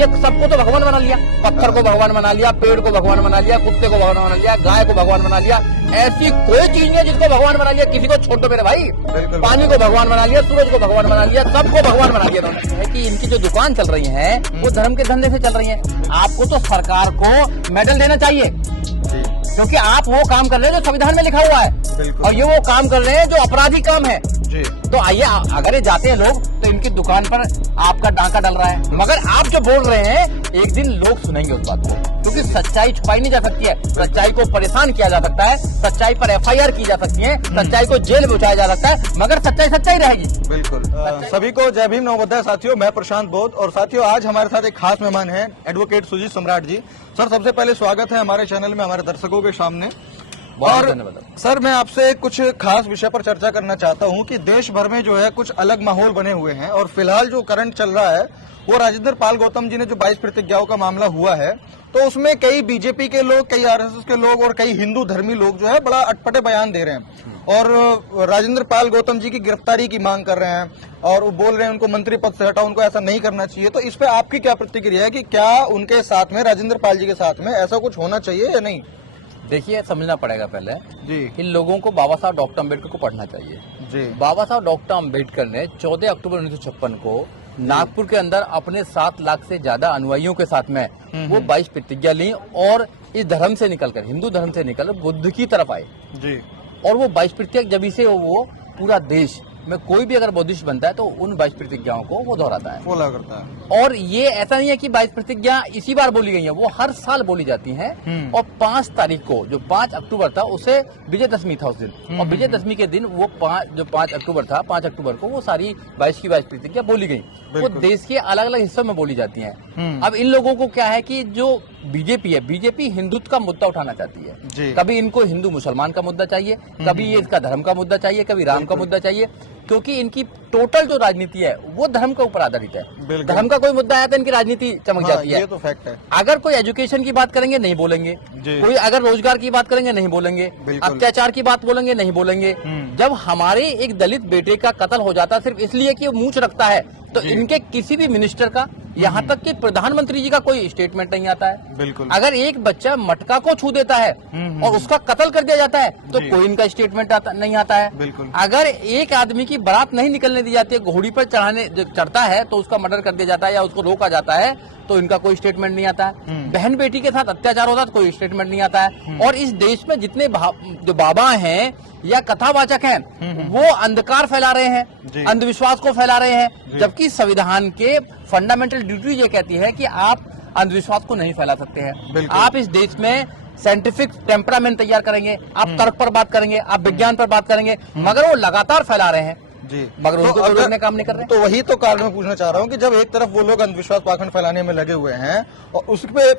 ये सबको तो भगवान बना लिया, पत्थर को भगवान बना लिया, पेड़ को भगवान बना लिया, कुत्ते को भगवान बना लिया, गाय को भगवान बना लिया। ऐसी कोई चीज नहीं है जिसको भगवान बना लिया। किसी को छोड़ दो मेरे भाई, पानी को भगवान बना लिया, सूरज को भगवान बना लिया, सबको भगवान बना लिया उन्होंने। कि इनकी जो दुकान चल रही है वो धर्म के धंधे से चल रही है। आपको तो सरकार को मेडल देना चाहिए, क्योंकि आप वो काम कर रहे हैं जो संविधान में लिखा हुआ है, और ये वो काम कर रहे हैं जो अपराधी काम है जी। तो आइए, अगर ये जाते हैं लोग तो इनकी दुकान पर आपका डाका डल रहा है, मगर आप जो बोल रहे हैं एक दिन लोग सुनेंगे उस बात को, क्योंकि सच्चाई छुपाई नहीं जा सकती है। सच्चाई को परेशान किया जा सकता है, सच्चाई पर FIR की जा सकती है, सच्चाई को जेल में पहुंचाया जा सकता है, मगर सच्चाई सच्चाई रहेगी। बिल्कुल। सभी को जय भीम, नमोबुद्धाय साथियों, मैं प्रशांत बोध। और साथियों, आज हमारे साथ एक खास मेहमान है, एडवोकेट सुजीत सम्राट जी। सर, सबसे पहले स्वागत है हमारे चैनल में, हमारे दर्शकों के सामने। और सर, मैं आपसे कुछ खास विषय पर चर्चा करना चाहता हूं कि देश भर में जो है कुछ अलग माहौल बने हुए हैं, और फिलहाल जो करंट चल रहा है वो राजेंद्र पाल गौतम जी ने जो 22 प्रतिज्ञाओं का मामला हुआ है, तो उसमें कई बीजेपी के लोग, कई RSS के लोग और कई हिंदू धर्मी लोग जो है बड़ा अटपटे बयान दे रहे हैं और राजेंद्र पाल गौतम जी की गिरफ्तारी की मांग कर रहे हैं, और वो बोल रहे हैं उनको मंत्री पद से हटाओ, उनको ऐसा नहीं करना चाहिए। तो इस पे आपकी क्या प्रतिक्रिया है कि क्या उनके साथ में, राजेंद्र पाल जी के साथ में ऐसा कुछ होना चाहिए या नहीं? देखिए, समझना पड़ेगा पहले जी, इन लोगों को बाबा साहब डॉक्टर अम्बेडकर को पढ़ना चाहिए जी। बाबा साहब डॉक्टर अम्बेडकर ने 14 अक्टूबर 1956 को नागपुर के अंदर अपने 7 लाख से ज्यादा अनुयायियों के साथ में वो 22 प्रतिज्ञा ली, और इस धर्म से निकलकर, हिंदू धर्म से निकलकर बुद्ध की तरफ आए जी। और वो 22 प्रतिज्ञा जब से वो पूरा देश में कोई भी अगर बौद्धिस्ट बनता है तो उन 22 प्रतिज्ञाओं को वो दोहराता है, फॉलो करता है। और ये ऐसा नहीं है कि 22 प्रतिज्ञा इसी बार बोली गई है, वो हर साल बोली जाती हैं। और 5 तारीख को, जो 5 अक्टूबर था, उसे विजयदशमी था उस दिन, और विजयदशमी के दिन वो 5 अक्टूबर था, 5 अक्टूबर को वो सारी 22 की 22 प्रतिज्ञा बोली गई। वो देश के अलग अलग हिस्सों में बोली जाती हैं। अब इन लोगों को क्या है कि जो बीजेपी है, बीजेपी हिंदुत्व का मुद्दा उठाना चाहती है। कभी इनको हिंदू मुसलमान का मुद्दा चाहिए, कभी ये इसका धर्म का मुद्दा चाहिए, कभी राम का मुद्दा चाहिए, क्योंकि इनकी टोटल जो राजनीति है वो धर्म के ऊपर आधारित है। धर्म का कोई मुद्दा आया तो इनकी राजनीति चमक जाती है। ये तो फैक्ट है। अगर कोई एजुकेशन की बात करेंगे नहीं बोलेंगे, कोई अगर रोजगार की बात करेंगे नहीं बोलेंगे, अत्याचार की बात बोलेंगे नहीं बोलेंगे। जब हमारे एक दलित बेटे का कत्ल हो जाता है सिर्फ इसलिए कि वो मूंछ रखता है, तो इनके किसी भी मिनिस्टर का, यहाँ तक कि प्रधानमंत्री जी का कोई स्टेटमेंट नहीं आता है। बिल्कुल। अगर एक बच्चा मटका को छू देता है और उसका कत्ल कर दिया जाता है तो कोई इनका स्टेटमेंट नहीं आता है। बिल्कुल। अगर एक आदमी की बारात नहीं निकलने दी जाती है, घोड़ी पर चढ़ता है तो उसका मर्डर कर दिया जाता है या उसको रोका जाता है, तो इनका कोई स्टेटमेंट नहीं आता है। बहन बेटी के साथ अत्याचार होता है तो कोई स्टेटमेंट नहीं आता है। और इस देश में जितने जो बाबा हैं या कथावाचक हैं वो अंधकार फैला रहे हैं, अंधविश्वास को फैला रहे हैं, जबकि संविधान के फंडामेंटल ड्यूटी ये कहती है कि आप अंधविश्वास को नहीं फैला सकते हैं। आप इस देश में साइंटिफिक टेम्परामेंट तैयार करेंगे, आप तर्क पर बात करेंगे, आप विज्ञान पर बात करेंगे, मगर वो लगातार फैला रहे हैं जी, मगर उनको तो रोकने काम नहीं कर रहे। तो वही तो कारण मैं पूछना चाह रहा हूँ कि जब एक तरफ वो लोग अंधविश्वास पाखंड फैलाने में लगे हुए हैं और उस पे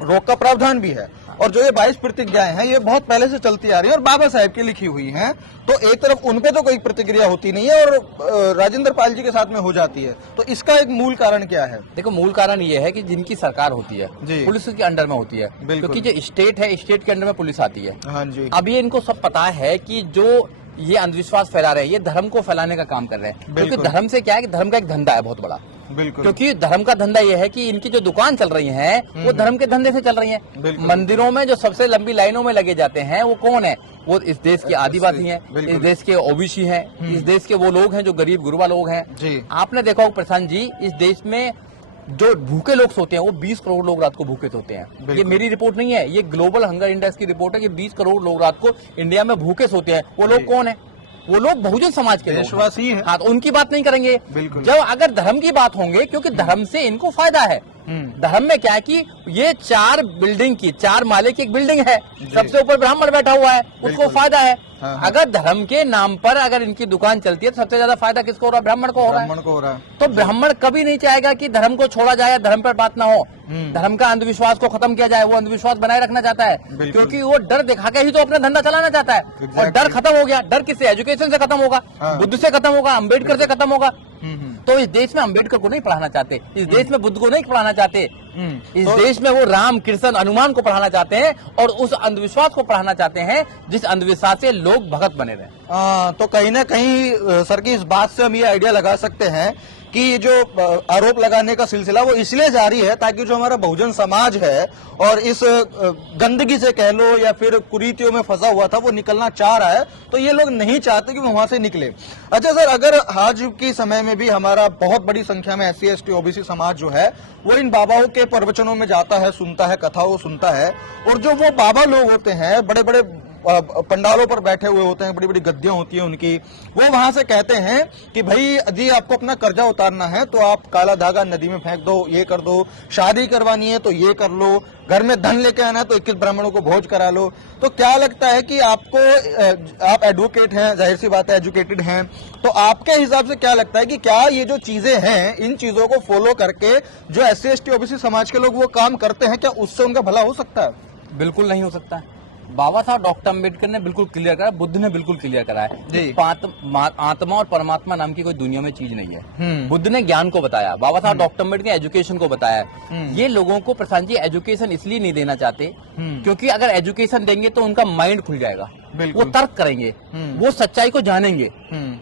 रोक का प्रावधान भी है, और जो ये 22 प्रतिज्ञाएं हैं ये बहुत पहले से चलती आ रही है और बाबा साहेब की लिखी हुई हैं, तो एक तरफ उनपे तो कोई प्रतिक्रिया होती नहीं है और राजेंद्र पाल जी के साथ में हो जाती है। तो इसका एक मूल कारण क्या है? देखो, मूल कारण ये है कि जिनकी सरकार होती है पुलिस के अंडर में होती है, क्योंकि जो स्टेट है, स्टेट के अंडर में पुलिस आती है। हाँ जी। अब ये इनको सब पता है कि जो ये अंधविश्वास फैला रहे हैं, ये धर्म को फैलाने का काम कर रहे हैं, क्योंकि धर्म से क्या है कि धर्म का एक धंधा है बहुत बड़ा। बिल्कुल। क्योंकि धर्म का धंधा ये है कि इनकी जो दुकान चल रही है वो धर्म के धंधे से चल रही है। मंदिरों में जो सबसे लंबी लाइनों में लगे जाते हैं वो कौन है? वो इस देश के आदिवासी हैं, इस देश के OBC हैं, इस देश के वो लोग हैं जो गरीब गुरबा लोग हैं। आपने देखा होगा प्रशांत जी, इस देश में जो भूखे लोग सोते हैं वो 20 करोड़ लोग रात को भूखे सोते हैं। ये मेरी रिपोर्ट नहीं है, ये ग्लोबल हंगर इंडेक्स की रिपोर्ट है कि 20 करोड़ लोग रात को इंडिया में भूखे सोते हैं। वो लोग कौन है? वो लोग बहुजन समाज के देशवासी हैं। हाँ, तो उनकी बात नहीं करेंगे। जब अगर धर्म की बात होंगे, क्योंकि धर्म से इनको फायदा है। धर्म में क्या है कि ये 4 बिल्डिंग की, 4 माले की एक बिल्डिंग है, सबसे ऊपर ब्राह्मण बैठा हुआ है, उसको फायदा है। अगर धर्म के नाम पर अगर इनकी दुकान चलती है तो सबसे ज्यादा फायदा किसको हो रहा है? ब्राह्मण को हो रहा है। तो ब्राह्मण कभी नहीं चाहेगा कि धर्म को छोड़ा जाए, धर्म पर बात ना हो, धर्म का अंधविश्वास को खत्म किया जाए। वो अंधविश्वास बनाए रखना चाहता है, क्योंकि वो डर दिखा के ही तो अपना धंधा चलाना चाहता है। और डर खत्म हो गया, डर किससे? एजुकेशन से खत्म होगा, बुद्ध से खत्म होगा, अम्बेडकर से खत्म होगा। तो इस देश में अम्बेडकर को नहीं पढ़ाना चाहते, इस देश में बुद्ध को नहीं पढ़ाना चाहते, इस देश में वो राम, कृष्ण, हनुमान को पढ़ाना चाहते हैं और उस अंधविश्वास को पढ़ाना चाहते हैं जिस अंधविश्वास से लोग भगत बने रहे। तो कहीं ना कहीं सर की इस बात से हम ये आइडिया लगा सकते हैं कि ये जो आरोप लगाने का सिलसिला वो इसलिए जारी है ताकि जो हमारा बहुजन समाज है और इस गंदगी से कह लो या फिर कुरीतियों में फंसा हुआ था वो निकलना चाह रहा है, तो ये लोग नहीं चाहते कि वो वहां से निकले। अच्छा सर, अगर आज के समय में भी हमारा बहुत बड़ी संख्या में SC ST OBC समाज जो है वो इन बाबाओं के प्रवचनों में जाता है, सुनता है, कथाओं सुनता है, और जो वो बाबा लोग होते हैं बड़े बड़े पंडालों पर बैठे हुए होते हैं, बड़ी बड़ी गद्दियां होती हैं उनकी, वो वहां से कहते हैं कि भाई यदि आपको अपना कर्जा उतारना है तो आप काला धागा नदी में फेंक दो, ये कर दो, शादी करवानी है तो ये कर लो, घर में धन लेके आना है तो 21 ब्राह्मणों को भोज करा लो। तो क्या लगता है कि आपको, आप एडवोकेट हैं, जाहिर सी बात है एजुकेटेड हैं, तो आपके हिसाब से क्या लगता है कि क्या ये जो चीजें हैं इन चीजों को फॉलो करके जो SC ST OBC समाज के लोग वो काम करते हैं, क्या उससे उनका भला हो सकता है? बिल्कुल नहीं हो सकता है। बाबा साहब डॉक्टर अम्बेडकर ने बिल्कुल क्लियर करा, बुद्ध ने बिल्कुल क्लियर करा है जी। आत्मा और परमात्मा नाम की कोई दुनिया में चीज नहीं है। बुद्ध ने ज्ञान को बताया, बाबा साहब डॉक्टर अम्बेडकर ने एजुकेशन को बताया। ये लोगों को प्रशांत जी एजुकेशन इसलिए नहीं देना चाहते क्योंकि अगर एजुकेशन देंगे तो उनका माइंड खुल जाएगा, वो तर्क करेंगे, वो सच्चाई को जानेंगे,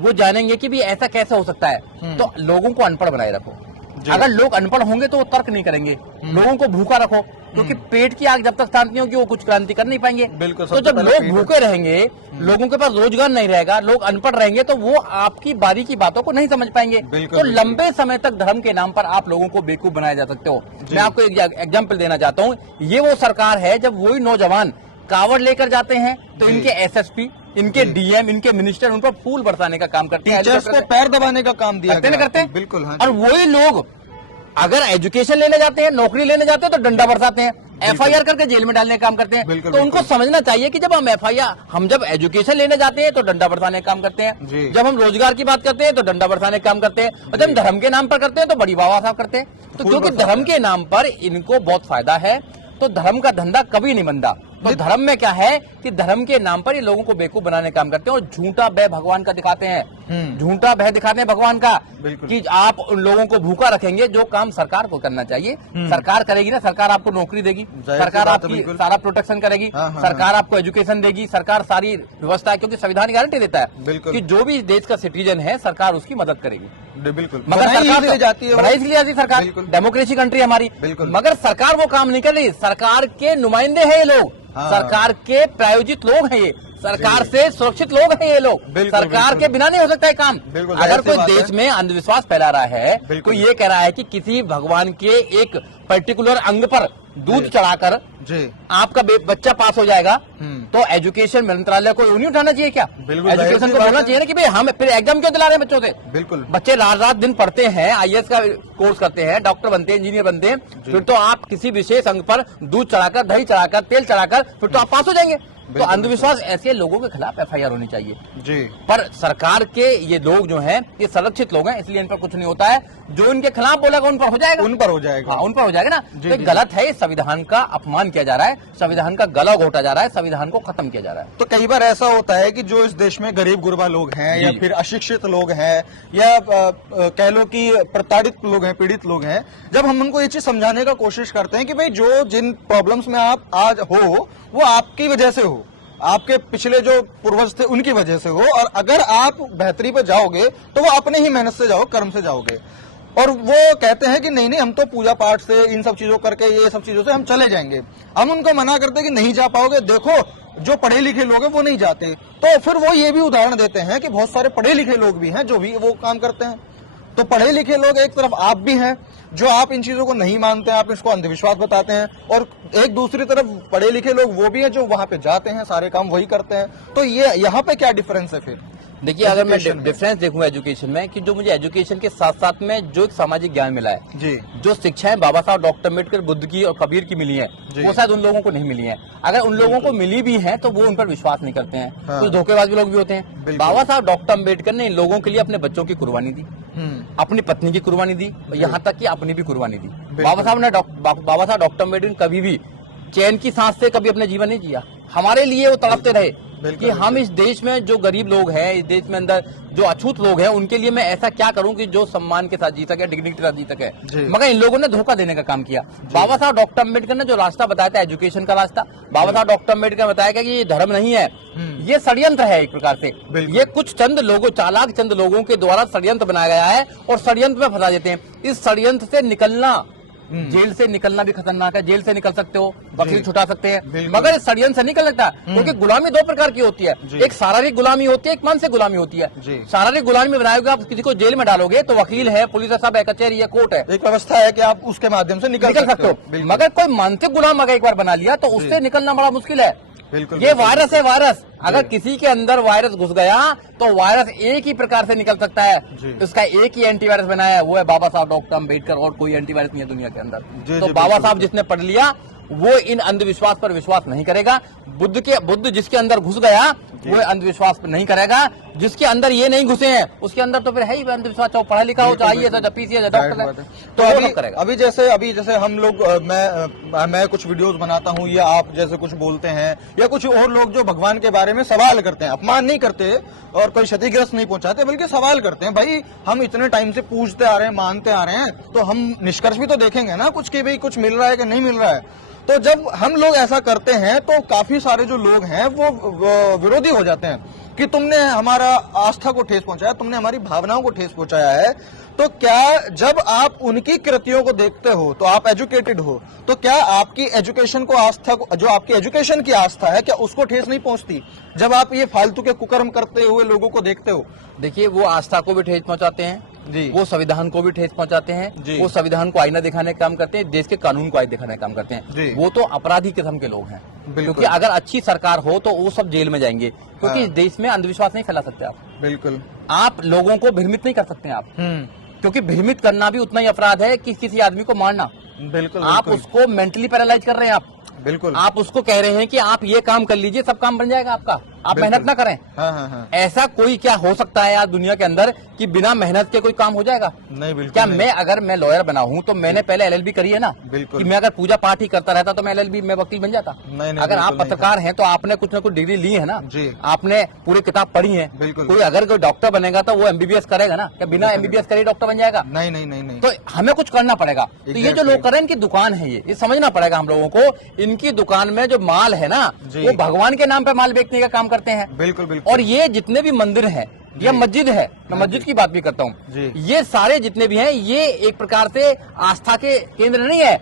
वो जानेंगे कि भी ऐसा कैसे हो सकता है। तो लोगों को अनपढ़ बनाए रखो। अगर लोग अनपढ़ होंगे तो वो तर्क नहीं करेंगे। लोगों को भूखा रखो, क्योंकि पेट की आग जब तक शांत नहीं होगी वो कुछ क्रांति कर नहीं पाएंगे। तो जब लोग भूखे रहेंगे, लोगों के पास रोजगार नहीं रहेगा, लोग अनपढ़ रहेंगे, तो वो आपकी बारी की बातों को नहीं समझ पाएंगे। तो लंबे समय तक धर्म के नाम पर आप लोगों को बेवकूफ बनाया जा सकते हो। मैं आपको एक एग्जाम्पल देना चाहता हूँ। ये वो सरकार है जब वही नौजवान कावड़ लेकर जाते हैं तो इनके SSP, इनके DM, इनके मिनिस्टर उन पर फूल बरसाने का काम करते हैं, टीचर्स को पैर दबाने का काम दिया करते हैं। बिल्कुल हाँ। और वही लोग अगर एजुकेशन लेने जाते हैं, नौकरी लेने जाते हैं तो डंडा बरसाते हैं, FIR करके जेल में डालने का काम करते हैं। तो उनको समझना चाहिए कि जब हम जब एजुकेशन लेने जाते हैं तो डंडा बरसाने का काम करते हैं, जब हम रोजगार की बात करते हैं तो डंडा बरसाने का काम करते हैं, और जब धर्म के नाम पर करते हैं तो बड़ी वाह साहब करते हैं। तो क्योंकि धर्म के नाम पर इनको बहुत फायदा है, तो धर्म का धंधा कभी नहीं बनता। तो धर्म में क्या है कि धर्म के नाम पर ये लोगों को बेवकूफ बनाने का काम करते हैं और झूठा भय भगवान का दिखाते हैं, झूठा भय दिखाते हैं भगवान का कि आप उन लोगों को भूखा रखेंगे। जो काम सरकार को करना चाहिए सरकार करेगी ना, सरकार आपको नौकरी देगी, सरकार आपकी सारा प्रोटेक्शन करेगी, सरकार आपको एजुकेशन देगी, सरकार सारी व्यवस्था है, क्योंकि संविधान गारंटी देता है कि जो भी देश का सिटीजन है सरकार उसकी मदद करेगी। बिल्कुल, मगर सरकार जाती है, सरकार डेमोक्रेसी कंट्री हमारी, मगर सरकार वो काम नहीं कर रही। सरकार के नुमाइंदे हैं ये लोग, सरकार के प्रायोजित लोग हैं ये, सरकार से सुरक्षित लोग हैं ये लोग, सरकार के बिना नहीं हो सकता है काम। अगर कोई देश में अंधविश्वास फैला रहा है, कोई ये कह रहा है कि किसी भगवान के एक पर्टिकुलर अंग पर दूध चढ़ाकर आपका बच्चा पास हो जाएगा, तो एजुकेशन मंत्रालय को नहीं उठाना चाहिए क्या? एजुकेशन को बोलना चाहिए ना कि भाई हम फिर एग्जाम क्यों दिला रहे हैं बच्चों से? बिल्कुल, बच्चे रात रात दिन पढ़ते हैं, IAS का कोर्स करते हैं, डॉक्टर बनते हैं, इंजीनियर बनते हैं, फिर तो आप किसी विशेष अंग पर दूध चढ़ाकर, दही चढ़ाकर, तेल चढ़ाकर फिर तो आप पास हो जाएंगे। तो अंधविश्वास ऐसे लोगों के खिलाफ FIR होनी चाहिए जी। पर सरकार के ये लोग जो हैं ये संरक्षित लोग हैं, इसलिए इन पर कुछ नहीं होता है। जो इनके खिलाफ बोलेगा उन पर हो जाएगा, उन पर हो जाएगा, हाँ, उन पर हो जाएगा ना। तो गलत है, संविधान का अपमान किया जा रहा है, संविधान का गला घोटा जा रहा है, संविधान को खत्म किया जा रहा है। तो कई बार ऐसा होता है कि जो इस देश में गरीब गुरबा लोग हैं या फिर अशिक्षित लोग हैं या कह लो कि प्रताड़ित लोग हैं, पीड़ित लोग हैं, जब हम उनको ये चीज समझाने का कोशिश करते हैं कि भाई जो जिन प्रॉब्लम्स में आप आज हो वो आपकी वजह से हो, आपके पिछले जो पूर्वज थे उनकी वजह से हो, और अगर आप बेहतरी पे जाओगे तो वो अपने ही मेहनत से जाओ, कर्म से जाओगे। और वो कहते हैं कि नहीं नहीं हम तो पूजा पाठ से इन सब चीजों करके ये सब चीजों से हम चले जाएंगे। हम उनको मना करते हैं कि नहीं जा पाओगे, देखो जो पढ़े लिखे लोग हैं वो नहीं जाते। तो फिर वो ये भी उदाहरण देते हैं कि बहुत सारे पढ़े लिखे लोग भी हैं जो भी वो काम करते हैं। तो पढ़े लिखे लोग एक तरफ आप भी हैं जो आप इन चीजों को नहीं मानते हैं, आप इसको अंधविश्वास बताते हैं, और एक दूसरी तरफ पढ़े लिखे लोग वो भी हैं जो वहां पे जाते हैं, सारे काम वही करते हैं। तो ये यहाँ पे क्या डिफरेंस है फिर? देखिए, अगर मैं डिफरेंस देखूंगा एजुकेशन में, कि जो मुझे एजुकेशन के साथ साथ में जो एक सामाजिक ज्ञान मिला है जी, जो शिक्षाएं बाबा साहब डॉक्टर अम्बेडकर, बुद्ध की और कबीर की मिली है, वो शायद उन लोगों को नहीं मिली है। अगर उन लोगों को मिली भी है तो वो उन पर विश्वास नहीं करते हैं, तो धोखेबाज भी लोग भी होते हैं। बाबा साहब डॉक्टर अम्बेडकर ने इन लोगों के लिए अपने बच्चों की कुर्बानी दी, अपनी पत्नी की कुर्बानी दी, यहाँ तक कि अपनी भी कुर्बानी दी। बाबा साहब डॉक्टर अम्बेडकर कभी भी चैन की सांस से कभी अपने जीवन नहीं जिया। हमारे लिए वो तड़पते रहे कि हम इस देश में जो गरीब लोग हैं, इस देश में अंदर जो अछूत लोग हैं, उनके लिए मैं ऐसा क्या करूं कि जो सम्मान के साथ जी सके, डिग्निटी के साथ जी सके। मगर इन लोगों ने धोखा देने का काम किया। बाबा साहब डॉक्टर अम्बेडकर ने जो रास्ता बताया था एजुकेशन का रास्ता, बाबा साहब डॉक्टर अम्बेडकर ने बताया कि ये धर्म नहीं है, ये षड्यंत्र है एक प्रकार से। ये कुछ चंद लोगों, चालाक चंद लोगों के द्वारा षड्यंत्र बनाया गया है और षड्यंत्र में फंसा देते हैं। इस षड्यंत्र से निकलना, जेल से निकलना भी खतरनाक है। जेल से निकल सकते हो, वकील छुटा सकते हैं, मगर इस षड्यंत्र से निकल सकता है। क्योंकि गुलामी दो प्रकार की होती है, एक शारीरिक गुलामी होती है, एक मानसिक गुलामी होती है। शारीरिक गुलामी में बनाओगे, आप किसी को जेल में डालोगे तो वकील है, पुलिस है, सब है, कचहरी है, कोर्ट है, एक व्यवस्था है कि आप उसके माध्यम से निकल सकते हो। मगर कोई मानसिक गुलाम अगर एक बार बना लिया तो उससे निकलना बड़ा मुश्किल है। बिल्कुल, ये वायरस है, वायरस। अगर किसी के अंदर वायरस घुस गया तो वायरस एक ही प्रकार से निकल सकता है। इसका एक ही एंटीवायरस बनाया है, वो है बाबा साहब डॉक्टर अम्बेडकर, और कोई एंटीवायरस नहीं है दुनिया के अंदर। तो बाबा साहब जिसने पढ़ लिया वो इन अंधविश्वास पर विश्वास नहीं करेगा। बुद्ध जिसके अंदर घुस गया वो अंधविश्वास पर नहीं करेगा। जिसके अंदर ये नहीं घुसे हैं उसके अंदर तो फिर है ही अंधविश्वास, चाहे पढ़ा लिखा हो, चाहे पीसीए डॉक्टर है, तो वो करेगा। अभी जैसे हम लोग, मैं कुछ वीडियोस बनाता हूँ या आप जैसे कुछ बोलते हैं या कुछ और लोग जो भगवान के बारे में सवाल करते हैं, अपमान नहीं करते और कोई क्षतिग्रस्त नहीं पहुंचाते, बल्कि सवाल करते हैं। भाई हम इतने टाइम से पूछते आ रहे हैं, मानते आ रहे हैं, तो हम निष्कर्ष भी तो देखेंगे ना कुछ, कि भाई कुछ मिल रहा है कि नहीं मिल रहा है। तो जब हम लोग ऐसा करते हैं तो काफी सारे जो लोग हैं वो विरोधी हो जाते हैं कि तुमने हमारा आस्था को ठेस पहुंचाया, तुमने हमारी भावनाओं को ठेस पहुंचाया है। तो क्या जब आप उनकी कृतियों को देखते हो तो आप एजुकेटेड हो, तो क्या आपकी एजुकेशन को, आस्था को, जो आपकी एजुकेशन की आस्था है, क्या उसको ठेस नहीं पहुंचती जब आप ये फालतू के कुकर्म करते हुए लोगों को देखते हो? देखिए, वो आस्था को भी ठेस पहुंचाते हैं जी, वो संविधान को भी ठेस पहुंचाते हैं, वो संविधान को आईना दिखाने का काम करते हैं, देश के कानून को आईना दिखाने का काम करते हैं। वो तो अपराधी किस्म के लोग हैं, क्योंकि अगर अच्छी सरकार हो तो वो सब जेल में जाएंगे, क्योंकि इस देश में अंधविश्वास नहीं फैला सकते आप। बिल्कुल, आप लोगों को भ्रमित नहीं कर सकते आप, क्योंकि भ्रमित करना भी उतना ही अपराध है कि किसी आदमी को मारना। बिल्कुल, आप उसको मेंटली पैरालाइज कर रहे हैं आप। बिल्कुल, आप उसको कह रहे हैं कि आप ये काम कर लीजिए, सब काम बन जाएगा आपका, आप मेहनत ना करें। हाँ। ऐसा कोई क्या हो सकता है आज दुनिया के अंदर कि बिना मेहनत के कोई काम हो जाएगा? नहीं, बिल्कुल क्या नहीं। अगर मैं लॉयर बना हूं तो मैंने पहले एलएलबी करी है ना। बिल्कुल, कि मैं अगर पूजा पाठ ही करता रहता तो मैं एलएलबी में वकील बन जाता। नहीं, अगर आप पत्रकार हैं तो आपने कुछ ना कुछ डिग्री ली है ना जी, आपने पूरी किताब पढ़ी है। बिल्कुल, कोई अगर कोई डॉक्टर बनेगा तो वो एमबीबीएस करेगा ना, क्या बिना एमबीबीएस करे डॉक्टर बन जाएगा? नहीं। तो हमें कुछ करना पड़ेगा। तो ये जो लोग कर रहे हैं, इनकी दुकान है, ये समझना पड़ेगा हम लोगों को। इनकी दुकान में जो माल है ना, वो भगवान के नाम पे माल बेचने का काम करते हैं। बिल्कुल। और ये जितने भी मंदिर हैं या मस्जिद है, मैं मस्जिद की बात भी करता हूँ, ये सारे जितने भी हैं ये एक प्रकार से आस्था के केंद्र नहीं है,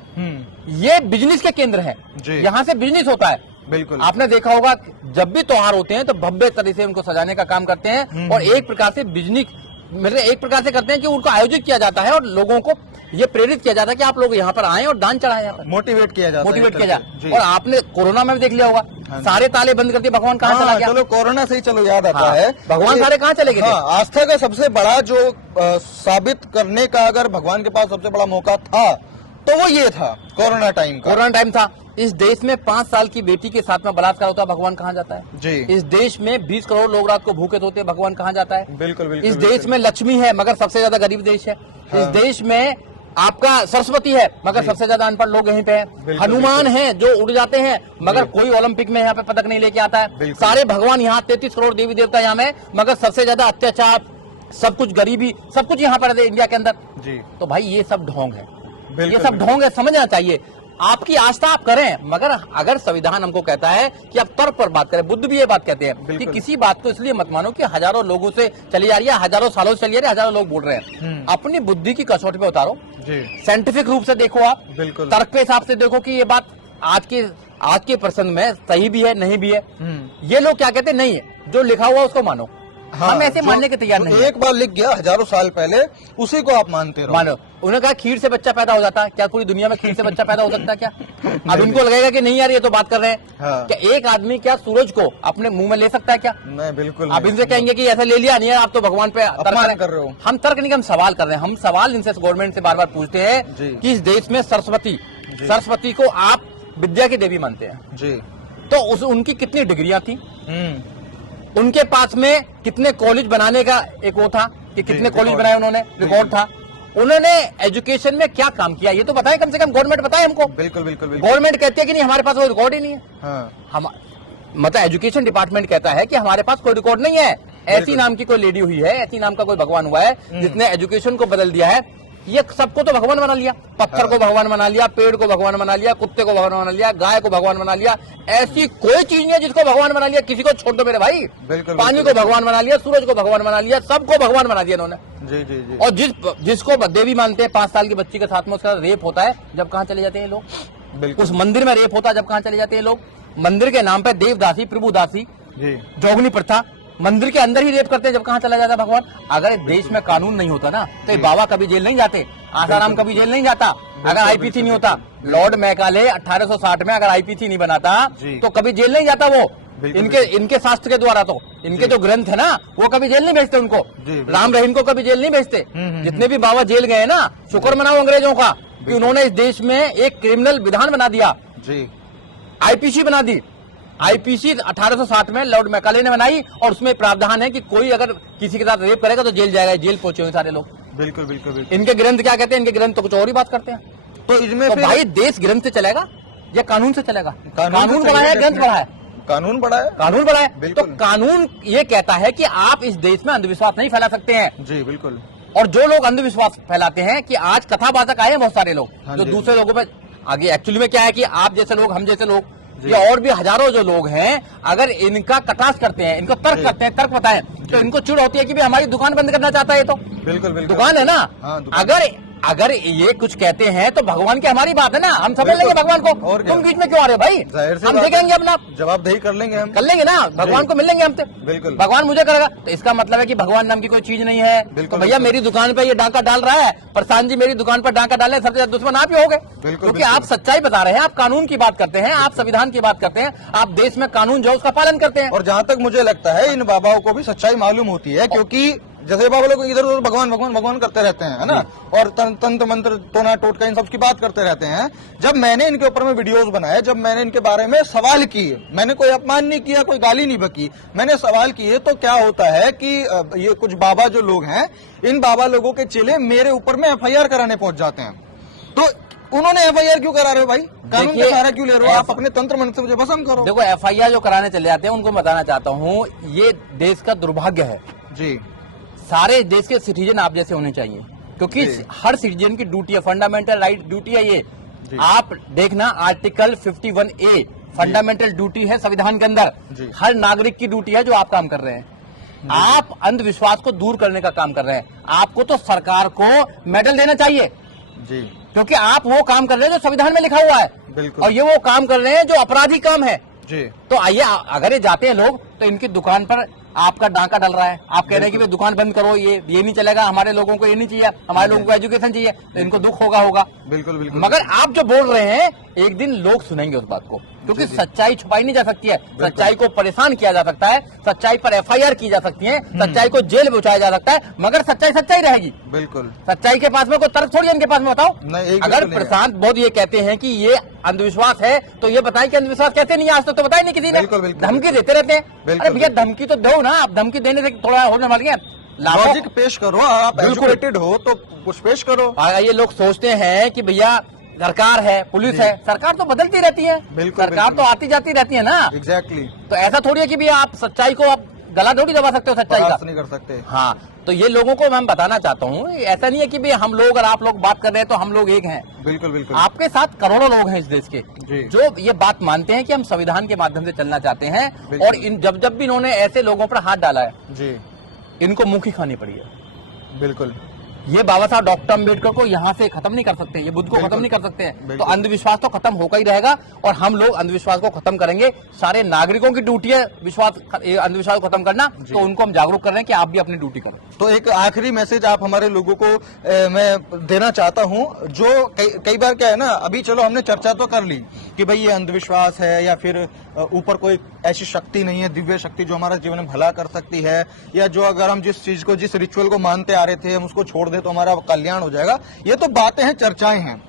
ये बिजनेस के केंद्र है। यहाँ से बिजनेस होता है। बिल्कुल, आपने देखा होगा जब भी त्योहार होते हैं तो भव्य तरीके से उनको सजाने का काम करते हैं और एक प्रकार से बिजनेस, मतलब एक प्रकार से करते हैं कि उनको आयोजित किया जाता है और लोगों को ये प्रेरित किया जाता है कि आप लोग यहाँ पर आएं और दान चढ़ाएं, मोटिवेट किया जाता है। और आपने कोरोना में भी देख लिया होगा, सारे ताले बंद कर दिए, भगवान कहाँ चला गया? चलो कोरोना से ही चलो याद आता है, भगवान सारे कहाँ चले गए? आस्था का सबसे बड़ा जो साबित करने का अगर भगवान के पास सबसे बड़ा मौका था तो वो ये था, कोरोना टाइम था। इस देश में 5 साल की बेटी के साथ में बलात्कार होता है, भगवान कहाँ जाता है जी? इस देश में 20 करोड़ लोग रात को भूखे सोते हैं, भगवान कहाँ जाता है? बिल्कुल। इस देश में लक्ष्मी है मगर सबसे ज्यादा गरीब देश है। इस देश में आपका सरस्वती है मगर सबसे ज्यादा अनपढ़ लोग यहीं पे हैं। हनुमान है जो उड़ जाते हैं मगर कोई ओलंपिक में यहाँ पे पदक नहीं लेके आता है। सारे भगवान यहाँ 33 करोड़ देवी देवता यहाँ में, मगर सबसे ज्यादा अत्याचार, सब कुछ गरीबी, सब कुछ यहाँ पर है इंडिया के अंदर जी। तो भाई ये सब ढोंग है, ये सब ढोंग है, समझना चाहिए। आपकी आस्था आप करें, मगर अगर संविधान हमको कहता है कि आप तर्क पर बात करें, बुद्ध भी ये बात कहते हैं कि किसी बात को इसलिए मत मानो कि हजारों लोगों से चली जा रही है, हजारों सालों से चली जा रही है, हजारों लोग बोल रहे हैं। अपनी बुद्धि की कसौटी पे उतारो, साइंटिफिक रूप से देखो, आप तर्क के हिसाब से देखो कि ये बात आज के प्रसंग में सही भी है नहीं भी है। ये लोग क्या कहते हैं, नहीं है, जो लिखा हुआ उसको मानो। हम ऐसे मानने के तैयार नहीं। एक बार लिख गया हजारों साल पहले, उसी को आप मानते रहो। मानो, उन्होंने कहा खीर से बच्चा पैदा हो जाता है, क्या पूरी दुनिया में खीर से बच्चा पैदा हो सकता है क्या? अब इनको लगेगा कि नहीं यार ये तो बात कर रहे हैं। क्या एक आदमी क्या सूरज को अपने मुंह में ले सकता है क्या? नहीं, बिल्कुल। आप इनसे कहेंगे कि ऐसा ले लिया नहीं है, आप तो भगवान पे तर्क कर रहे हो। हम तर्क नहीं, हम सवाल कर रहे हैं। हम सवाल इनसे गवर्नमेंट से बार बार पूछते हैं कि इस देश में सरस्वती को आप विद्या की देवी मानते हैं जी, तो उनकी कितनी डिग्रियां थी? उनके पास में कितने कॉलेज बनाने का एक वो था कि कितने कॉलेज बनाए उन्होंने, रिकॉर्ड था। उन्होंने एजुकेशन में क्या काम किया ये तो बताए, कम से कम गवर्नमेंट बताए हमको। बिल्कुल। गवर्नमेंट कहती है कि नहीं हमारे पास वो रिकॉर्ड ही नहीं है। मतलब एजुकेशन डिपार्टमेंट कहता है कि हमारे पास कोई रिकॉर्ड नहीं है, ऐसी नाम की कोई लेडी हुई है, ऐसी नाम का कोई भगवान हुआ है जिसने एजुकेशन को बदल दिया है। ये सबको तो भगवान बना लिया, पत्थर को भगवान बना लिया, पेड़ को भगवान बना लिया, कुत्ते को भगवान बना लिया, गाय को भगवान बना लिया। ऐसी कोई चीज नहीं है जिसको भगवान बना लिया। किसी को छोड़ दो मेरे भाई, पानी को भगवान बना लिया, सूरज को भगवान बना लिया, सबको भगवान बना दिया इन्होंने। जी जी जी। और जिसको देवी मानते हैं, 5 साल की बच्ची के साथ में उसका रेप होता है, जब कहाँ चले जाते हैं लोग? उस मंदिर में रेप होता है, जब कहाँ चले जाते हैं लोग? मंदिर के नाम पे देवदासी, प्रभुदासी, जोगनी प्रथा, मंदिर के अंदर ही रेप करते हैं, जब कहाँ चला जाता है भगवान? अगर देश में कानून नहीं होता ना तो बाबा कभी जेल नहीं जाते, आसाराम कभी जेल नहीं जाता। अगर आईपीसी नहीं होता, लॉर्ड मैकाले 1860 में अगर आईपीसी नहीं बनाता तो कभी जेल नहीं जाता वो। इनके शास्त्र के द्वारा तो इनके जो ग्रंथ है ना वो कभी जेल नहीं भेजते उनको। राम रहीम को कभी जेल नहीं भेजते। जितने भी बाबा जेल गए ना, शुक्र मनाओ अंग्रेजों का कि उन्होंने इस देश में एक क्रिमिनल विधान बना दिया, आईपीसी बना दी। आईपीसी 1860 में लॉर्ड मैकाले ने बनाई और उसमें प्रावधान है कि कोई अगर किसी के साथ रेप करेगा तो जेल जाएगा। जेल पहुंचे हुए सारे लोग। बिल्कुल बिल्कुल बिल्कुल। इनके ग्रंथ क्या कहते हैं? इनके ग्रंथ तो कुछ और ही बात करते हैं। तो इसमें तो भाई देश ग्रंथ से चलेगा या कानून से चलेगा? कानून बड़ा है, ग्रंथ बड़ा है? कानून बड़ा है, कानून बड़ा है। तो कानून ये कहता है कि आप इस देश में अंधविश्वास नहीं फैला सकते हैं। जी बिल्कुल। और जो लोग अंधविश्वास फैलाते हैं कि आज कथावाचक आए हैं बहुत सारे लोग जो दूसरे लोगों पे आगे, एक्चुअली में क्या है कि आप जैसे लोग, हम जैसे लोग या और भी हजारों जो लोग हैं, अगर इनका कटाक्ष करते हैं, इनको तर्क करते हैं, तर्क बताएं तो इनको चिढ़ होती है कि भाई हमारी दुकान बंद करना चाहता है। तो बिल्कुल बिल्कुल दुकान है ना। अगर ये कुछ कहते हैं तो भगवान की हमारी बात है ना, हम समझ लेंगे भगवान को। तुम बीच में क्यों आ रहे हो भाई? हम देखेंगे अपना जवाबदही कर लेंगे, हम कर लेंगे ना, भगवान को मिल लेंगे हमसे। बिल्कुल। भगवान मुझे करेगा तो इसका मतलब है कि भगवान नाम की कोई चीज नहीं है। तो भैया मेरी दुकान पे ये डाका डाल रहा है, प्रशांत जी मेरी दुकान पर डाका डाल रहे हैं, सबसे ज्यादा दुश्मन आप ही हो गए। क्योंकि आप सच्चाई बता रहे हैं, आप कानून की बात करते हैं, आप संविधान की बात करते हैं, आप देश में कानून जो उसका पालन करते हैं। और जहाँ तक मुझे लगता है इन बाबाओं को भी सच्चाई मालूम होती है, क्योंकि जैसे बाबा लोग इधर उधर भगवान भगवान भगवान करते रहते हैं, है ना, और तंत्र मंत्र टोना टोटका इन सब की बात करते रहते हैं। जब मैंने इनके ऊपर में वीडियोस बनाए, जब मैंने इनके बारे में सवाल किए, मैंने कोई अपमान नहीं किया, कोई गाली नहीं बकी, मैंने सवाल किए, तो क्या होता है कि ये कुछ बाबा जो लोग हैं, इन बाबा लोगों के चेले मेरे ऊपर में FIR कराने पहुंच जाते हैं। तो उन्होंने FIR क्यों करा रहे हो भाई? कानून का सहारा क्यों ले रहे हो? आप अपने तंत्र मंत्र से मुझे भस्म करो। देखो FIR जो कराने चले जाते हैं उनको बताना चाहता हूँ, ये देश का दुर्भाग्य है जी। सारे देश के सिटीजन आप जैसे होने चाहिए, क्योंकि हर सिटीजन की ड्यूटी है, फंडामेंटल राइट ड्यूटी है ये। आप देखना आर्टिकल 51A फंडामेंटल ड्यूटी है संविधान के अंदर, हर नागरिक की ड्यूटी है जो आप काम कर रहे हैं। आप अंधविश्वास को दूर करने का काम कर रहे हैं, आपको तो सरकार को मेडल देना चाहिए जी, क्योंकि आप वो काम कर रहे हैं जो संविधान में लिखा हुआ है, और ये वो काम कर रहे हैं जो अपराधी काम है जी। तो आइए, अगर ये जाते हैं लोग तो इनकी दुकान पर आपका डाका डल रहा है, आप कह रहे हैं कि भाई दुकान बंद करो, ये नहीं चलेगा, हमारे लोगों को ये नहीं चाहिए, हमारे लोगों को एजुकेशन चाहिए, तो इनको दुख होगा। बिल्कुल बिल्कुल। मगर आप जो बोल रहे हैं एक दिन लोग सुनेंगे उस बात को, क्योंकि सच्चाई छुपाई नहीं जा सकती है, सच्चाई को परेशान किया जा सकता है, सच्चाई पर FIR की जा सकती है, सच्चाई को जेल में पहुंचाया जा सकता है, मगर सच्चाई सच्चाई रहेगी। बिल्कुल। सच्चाई के पास में कोई तर्क थोड़ी इनके पास में, बताओ। अगर प्रशांत बहुत ये कहते हैं कि ये अंधविश्वास है तो ये बताएं कि अंधविश्वास कैसे नहीं है, आज तक तो बताया नहीं किसी ने। धमकी देते रहते हैं, अरे भैया धमकी तो दो ना, आप धमकी देने से थोड़ा होने वाली है। लॉजिक पेश करो, आप एजुकेटेड हो तो कुछ पेश करो। ये लोग सोचते हैं कि भैया सरकार है, पुलिस है, सरकार तो बदलती रहती है, सरकार तो आती जाती रहती है ना। एग्जैक्टली। तो ऐसा थोड़ी है कि भैया आप सच्चाई को आप गला थोड़ी दबा सकते हो, सच्चाई का नहीं कर सकते। हाँ, तो ये लोगों को मैं बताना चाहता हूँ, ऐसा नहीं है कि भाई हम लोग और आप लोग बात कर रहे हैं तो हम लोग एक हैं। बिल्कुल बिल्कुल। आपके साथ करोड़ों लोग हैं इस देश के जो ये बात मानते हैं कि हम संविधान के माध्यम से चलना चाहते हैं, और इन जब भी इन्होंने ऐसे लोगों पर हाथ डाला है जी, इनको मुंह की खानी पड़ी है। बिल्कुल। ये बाबा साहब डॉक्टर अम्बेडकर को यहाँ से खत्म नहीं कर सकते, ये बुद्ध को खत्म नहीं कर सकते हैं, तो अंधविश्वास तो खत्म होकर ही रहेगा, और हम लोग अंधविश्वास को खत्म करेंगे। सारे नागरिकों की ड्यूटी है अंधविश्वास को खत्म करना, तो उनको हम जागरूक कर रहे हैं कि आप भी अपनी ड्यूटी करो। तो एक आखिरी मैसेज आप हमारे लोगों को मैं देना चाहता हूँ, जो कई बार क्या है ना, अभी चलो हमने चर्चा तो कर ली कि भाई ये अंधविश्वास है या फिर ऊपर कोई ऐसी शक्ति नहीं है, दिव्य शक्ति जो हमारा जीवन में भला कर सकती है, या जो अगर हम जिस चीज को, जिस रिचुअल को मानते आ रहे थे हम उसको छोड़ दे तो हमारा कल्याण हो जाएगा। ये तो बातें हैं, चर्चाएं हैं।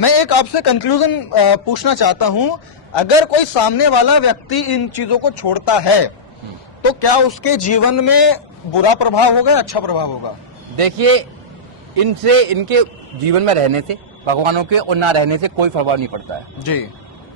मैं एक आपसे कंक्लूजन पूछना चाहता हूं, अगर कोई सामने वाला व्यक्ति इन चीजों को छोड़ता है तो क्या उसके जीवन में बुरा प्रभाव होगा या अच्छा प्रभाव होगा? देखिए, इनसे, इनके जीवन में रहने से, भगवानों के और ना रहने से कोई प्रभाव नहीं पड़ता है जी।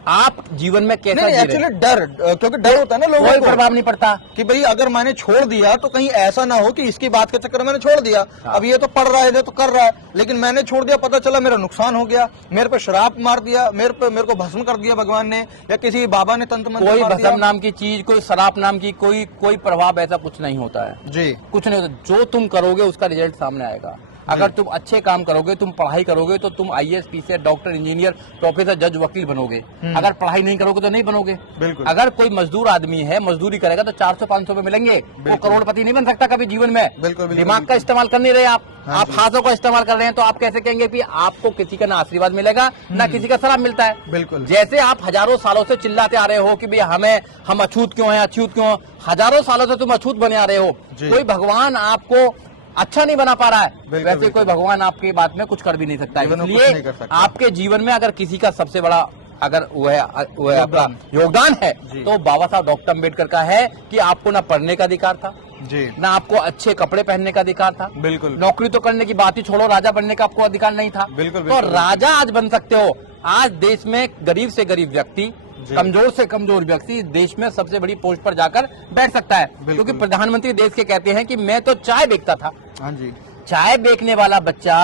आप जीवन में कैसा नहीं जी रहे एक्चुअली डर, क्योंकि डर होता है ना लोगों कोई को, प्रभाव नहीं पड़ता कि भाई अगर मैंने छोड़ दिया तो कहीं ऐसा ना हो कि इसकी बात के चक्कर में मैंने छोड़ दिया। अब ये तो पढ़ रहा है, ये तो कर रहा है, लेकिन मैंने छोड़ दिया, पता चला मेरा नुकसान हो गया, मेरे पे शराब मार दिया, मेरे को भस्म कर दिया भगवान ने, या किसी बाबा ने तंत्र मंत्र कोई मार दिया। भस्म नाम की चीज, कोई शराब नाम की कोई प्रभाव ऐसा कुछ नहीं होता है जी, कुछ नहीं होता। जो तुम करोगे उसका रिजल्ट सामने आएगा। अगर तुम अच्छे काम करोगे, तुम पढ़ाई करोगे, तो तुम IAS, PCS, doctor, engineer, professor, जज, वकील बनोगे। अगर पढ़ाई नहीं करोगे तो नहीं बनोगे। बिल्कुल। अगर कोई मजदूर आदमी है, मजदूरी करेगा तो 400-500 में मिलेंगे, वो करोड़पति नहीं बन सकता कभी जीवन में। बिल्कुल, बिल्कुल, दिमाग का इस्तेमाल कर नहीं रहे आप जी। हाथों का इस्तेमाल कर रहे हैं, तो आप कैसे कहेंगे कि आपको किसी का ना आशीर्वाद मिलेगा ना किसी का शराब मिलता है। बिल्कुल। जैसे आप हजारों सालों से चिल्लाते आ रहे हो कि भाई हम अछूत क्यों हैं, अछूत क्यों, हजारों सालों से तुम अछूत बने आ रहे हो, जी। कोई भगवान आपको अच्छा नहीं बना पा रहा है, बिल्कुल, वैसे बिल्कुल। कोई भगवान आपकी बात में कुछ कर भी नहीं सकता है। जीवन में कुछ इसलिए नहीं कर सकता। आपके जीवन में अगर किसी का सबसे बड़ा अगर वो है आपका योगदान है, जी। तो बाबा साहब डॉक्टर अम्बेडकर का है कि आपको ना पढ़ने का अधिकार था, जी, ना आपको अच्छे कपड़े पहनने का अधिकार था, बिल्कुल। नौकरी तो करने की बात ही छोड़ो, राजा बनने का आपको अधिकार नहीं था। बिल्कुल, तो बिल्कुल। राजा आज बन सकते हो। आज देश में गरीब से गरीब व्यक्ति, जी। कमजोर से कमजोर व्यक्ति देश में सबसे बड़ी पोस्ट पर जाकर बैठ सकता है, क्योंकि प्रधानमंत्री देश के कहते हैं कि मैं तो चाय बेचता था। हाँ जी, चाय बेचने वाला बच्चा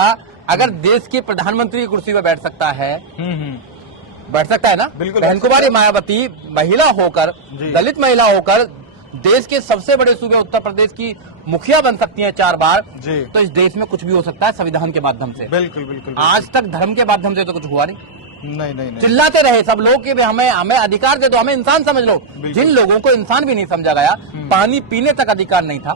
अगर देश के प्रधानमंत्री की कुर्सी पर बैठ सकता है, बैठ सकता है ना। बिल्कुल, बहन बैठ सकता कुमारी मायावती महिला होकर, जी। दलित महिला होकर देश के सबसे बड़े सूबे उत्तर प्रदेश की मुखिया बन सकती हैं 4 बार, जी। तो इस देश में कुछ भी हो सकता है संविधान के माध्यम से। बिल्कुल, बिल्कुल। आज तक धर्म के माध्यम से तो कुछ हुआ नहीं। नहीं, नहीं, नहीं। चिल्लाते रहे सब लोग कि हमें हमें अधिकार दे दो, हमें इंसान समझ लो। जिन लोगों को इंसान भी नहीं समझा गया, पानी पीने तक अधिकार नहीं था,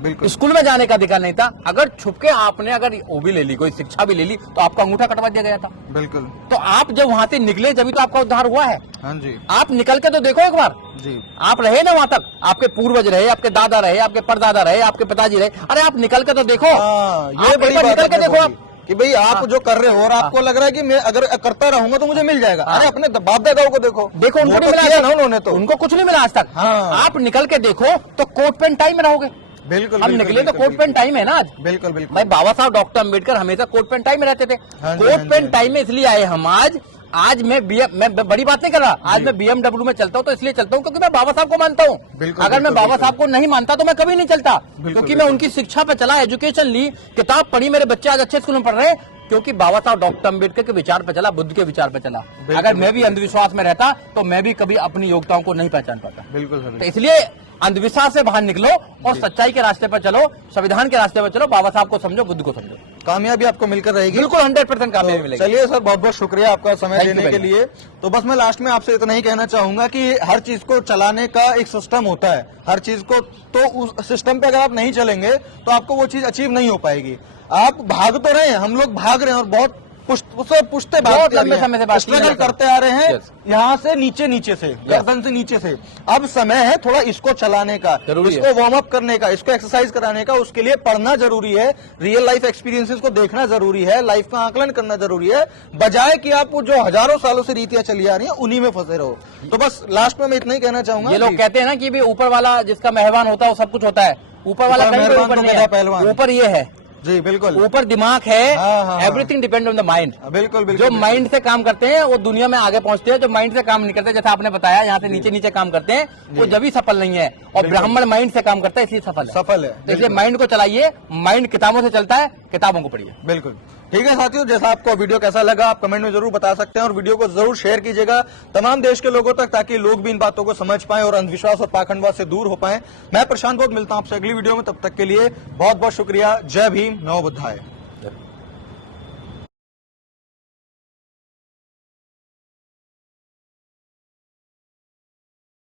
बिल्कुल, स्कूल में जाने का अधिकार नहीं था, अगर छुपके आपने अगर वो भी ले ली, कोई शिक्षा भी ले ली, तो आपका अंगूठा कटवा दिया गया था। बिल्कुल। तो आप जब वहां से निकले जब तो आपका उद्धार हुआ है। हाँ जी, आप निकल के तो देखो एक बार, जी। आप रहे ना वहां तक, आपके पूर्वज रहे, आपके दादा रहे, आपके परदादा रहे, आपके पिताजी रहे, अरे आप निकल के तो देखो। हाँ, ये आप बड़ी एक बार बात निकल के आपने देखो बोली कि भाई आप जो कर रहे हो और आपको लग रहा है कि मैं अगर करता रहूंगा तो मुझे मिल जाएगा। अरे अपने बाप दादाओं को देखो, देखो उनको वो नहीं तो मिला किया ना उन्होंने, तो उनको कुछ नहीं मिला आज तक। हाँ। आप निकल के देखो तो कोट पेंट टाई में रहोगे। बिल्कुल, हम बिल्कुल, निकले तो बिल्कुल, कोट पेंट टाई में है ना आज। बिल्कुल, बिल्कुल। भाई बाबा साहब डॉक्टर अम्बेडकर हमेशा कोट पेंट टाई में रहते थे। हाँ जी, कोट हाँ जी, पेंट हाँ टाई में इसलिए आए हम आज मैं बड़ी बात नहीं कर रहा, आज मैं BMW में चलता हूँ तो इसलिए चलता हूँ क्योंकि मैं बाबा साहब को मानता हूँ। बिल्कुल, अगर मैं बिल्कुल, बाबा बिल्कुल। साहब को नहीं मानता तो मैं कभी नहीं चलता, क्योंकि मैं बिल्कुल। उनकी शिक्षा पे चला, एजुकेशन ली, किताब पढ़ी, मेरे बच्चे आज अच्छे स्कूल में पढ़ रहे हैं, क्योंकि बाबा साहब डॉक्टर अम्बेडकर के विचार पे चला, बुद्ध के विचार पे चला। अगर मैं भी अंधविश्वास में रहता तो मैं भी कभी अपनी योग्यताओं को नहीं पहचान पाता। बिल्कुल तो सर। इसलिए अंधविश्वास से बाहर निकलो और सच्चाई के रास्ते पर चलो, संविधान के रास्ते पर चलो, बाबा साहब को समझो, बुद्ध को समझो। कामयाबी आपको मिलकर रहेगी। बिल्कुल 100% कामयाबी मिलेगी। चलिए सर, बहुत बहुत शुक्रिया आपका समय Thank you देने के very लिए। तो बस मैं लास्ट में आपसे इतना ही कहना चाहूंगा कि हर चीज को चलाने का एक सिस्टम होता है, हर चीज को, तो उस सिस्टम पे अगर आप नहीं चलेंगे तो आपको वो चीज अचीव नहीं हो पाएगी। आप भाग तो रहे हैं, हम लोग भाग रहे हैं और बहुत पुष्टे बहुत लंबे समय से बात की है स्ट्रगल सर। करते आ रहे हैं, Yes. यहाँ से नीचे से, गर्दन से नीचे से। अब समय है थोड़ा इसको चलाने का, जरूरी है। इसको वार्म अप करने का, इसको एक्सरसाइज कराने का। उसके लिए पढ़ना जरूरी है, रियल लाइफ एक्सपीरियंसेस को देखना जरूरी है, लाइफ का आकलन करना जरूरी है, बजाय कि आप जो हजारों सालों से रीतियां चली आ रही हैं उन्हीं में फंसे रहो। तो बस लास्ट में मैं इतना ही कहना चाहूंगा। ये लोग कहते हैं ना कि भी ऊपर वाला जिसका मेहरबान होता है वो सब कुछ होता है। ऊपर वाला कहीं मेहरबान ऊपर तो नहीं गधा है, पहलवान। ऊपर ये है, जी बिल्कुल, ऊपर दिमाग है। हाँ। Everything depend on the mind. बिल्कुल, बिल्कुल, जो बिल्कुल। माइंड से काम करते हैं वो दुनिया में आगे पहुंचते हैं, जो माइंड से काम नहीं करते, जैसा आपने बताया यहाँ से नीचे नीचे काम करते हैं, वो जब भी सफल नहीं है। और ब्राह्मण माइंड से काम करता है इसलिए सफल है। तो इसलिए माइंड को चलाइए, माइंड किताबों से चलता है, किताबों को पढ़िए। बिल्कुल ठीक है साथियों, जैसा आपको वीडियो कैसा लगा आप कमेंट में जरूर बता सकते हैं, और वीडियो को जरूर शेयर कीजिएगा तमाम देश के लोगों तक, ताकि लोग भी इन बातों को समझ पाएं और अंधविश्वास और पाखंडवाद से दूर हो पाएं। मैं प्रशांत बहुत मिलता हूं आपसे अगली वीडियो में, तब तक के लिए बहुत बहुत शुक्रिया। जय भीम, नमो बुद्धाय।